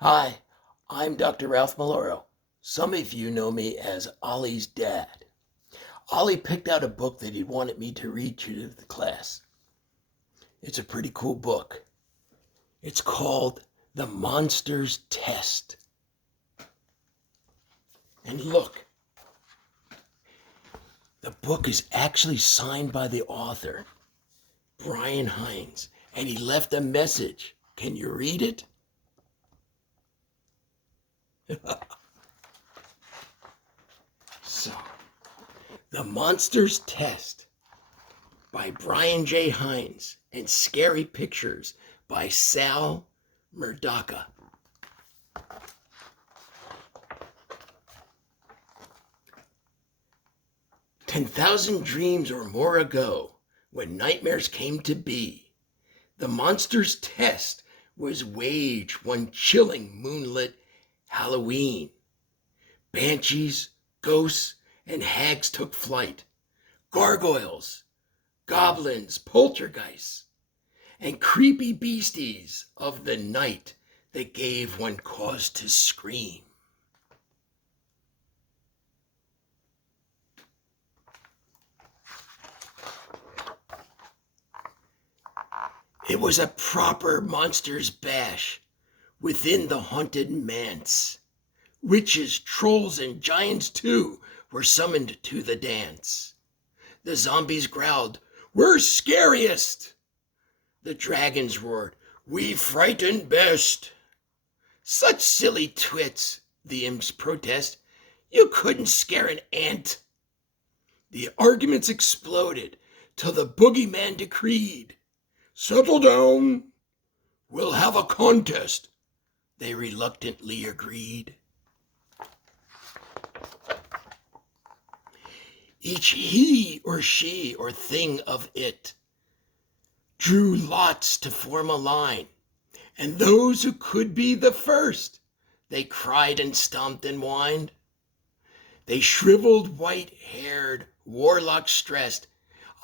Hi, I'm Dr. Ralph Maloro. Some of you know me as Ollie's dad. Ollie picked out a book that he wanted me to read to the class. It's a pretty cool book. It's called The Monster's Test. And look, the book is actually signed by the author, Brian Hines, and he left a message. Can you read it? So, The Monster's Test by Brian J. Hines and Scary Pictures by Sal Murdocha. 10,000 dreams or more ago, when nightmares came to be, the monster's test was waged one chilling moonlit Halloween. Banshees, ghosts, and hags took flight. Gargoyles, goblins, poltergeists, and creepy beasties of the night that gave one cause to scream. It was a proper monster's bash within the haunted manse. Witches, trolls, and giants too were summoned to the dance. The zombies growled, "We're scariest!" The dragons roared, "We frighten best!" Such silly twits, the imps protest. You couldn't scare an ant. The arguments exploded till the boogeyman decreed, "Settle down. We'll have a contest." They reluctantly agreed. Each he or she or thing of it drew lots to form a line, and those who could be the first, they cried and stomped and whined. They shriveled, white-haired warlocks stressed,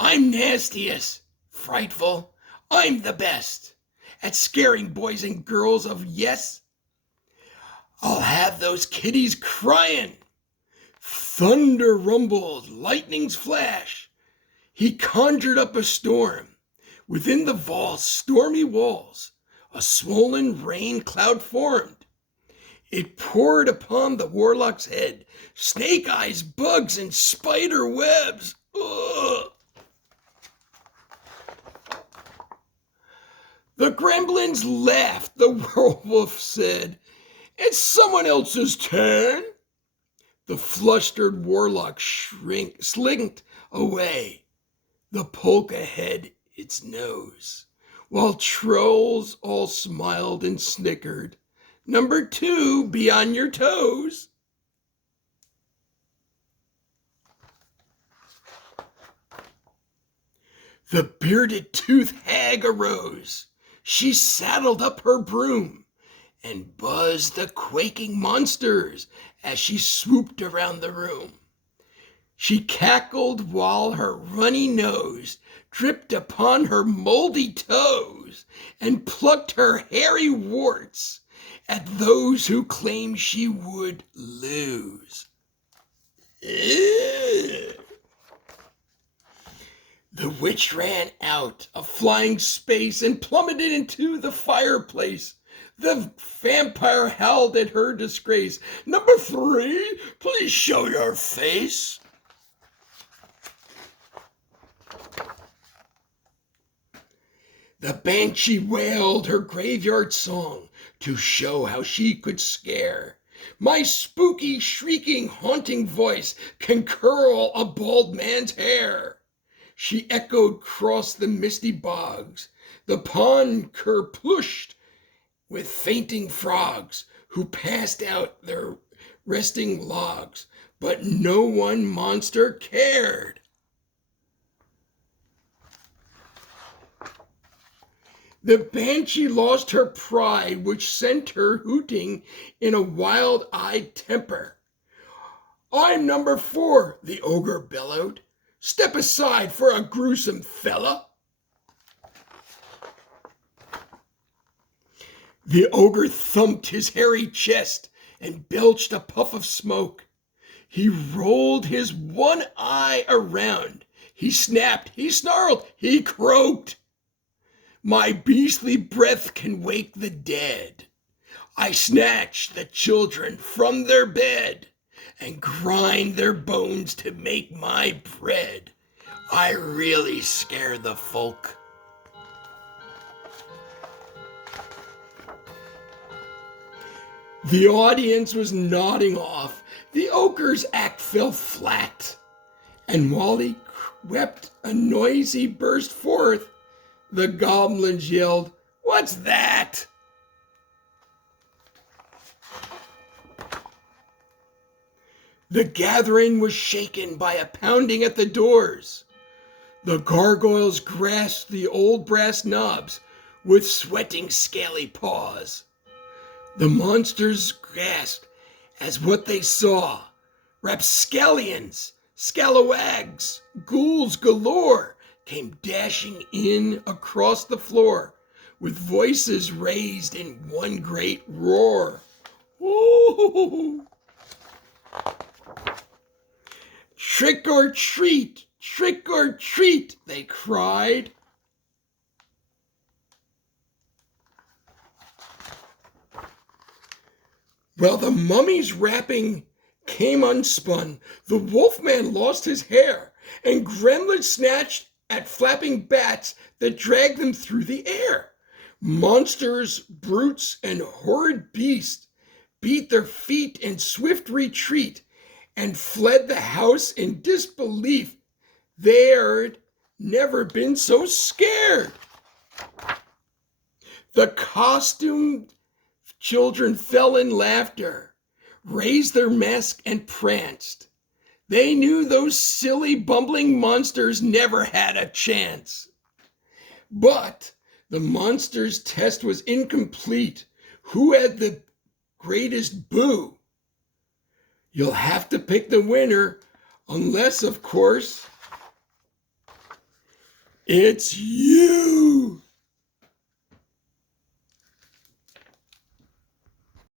"I'm nastiest, frightful, I'm the best at scaring boys and girls of yes. I'll have those kiddies crying." Thunder rumbled, lightnings flash. He conjured up a storm. Within the vault's stormy walls, a swollen rain cloud formed. It poured upon the warlock's head, snake eyes, bugs, and spider webs. Ugh. The gremlins laughed, the werewolf said, "It's someone else's turn." The flustered warlock slinked away, the polka head its nose, while trolls all smiled and snickered. "Number 2, be on your toes." The bearded tooth hag arose. She saddled up her broom and buzzed the quaking monsters as she swooped around the room. She cackled while her runny nose dripped upon her moldy toes and plucked her hairy warts at those who claimed she would lose. Ew. The witch ran out of flying space and plummeted into the fireplace. The vampire howled at her disgrace. "Number 3, please show your face." The banshee wailed her graveyard song to show how she could scare. "My spooky, shrieking, haunting voice can curl a bald man's hair." She echoed across the misty bogs. The pond kerplushed with fainting frogs who passed out their resting logs, but no one monster cared. The banshee lost her pride, which sent her hooting in a wild-eyed temper. "I'm number 4, the ogre bellowed. "Step aside for a gruesome fella." The ogre thumped his hairy chest and belched a puff of smoke. He rolled his one eye around. He snapped, he snarled, he croaked. My beastly breath can wake the dead. I snatch the children from their bed and grind their bones to make my bread. I really scare the folk. The audience was nodding off. The ogre's act fell flat. And while he wept, a noisy burst forth. The goblins yelled, "What's that?" The gathering was shaken by a pounding at the doors. The gargoyles grasped the old brass knobs with sweating scaly paws. The monsters gasped as what they saw. Rapscallions, scalawags, ghouls galore came dashing in across the floor with voices raised in one great roar. Ooh. Trick or treat, trick or treat, they cried. Well, the mummy's wrapping came unspun. The wolfman lost his hair, and Gremlin snatched at flapping bats that dragged them through the air. Monsters, brutes, and horrid beasts beat their feet in swift retreat and fled the house in disbelief. They'd never been so scared. The costumed children fell in laughter, raised their masks, and pranced. They knew those silly, bumbling monsters never had a chance. But the monsters' test was incomplete. Who had the greatest boo? You'll have to pick the winner, unless, of course, it's you.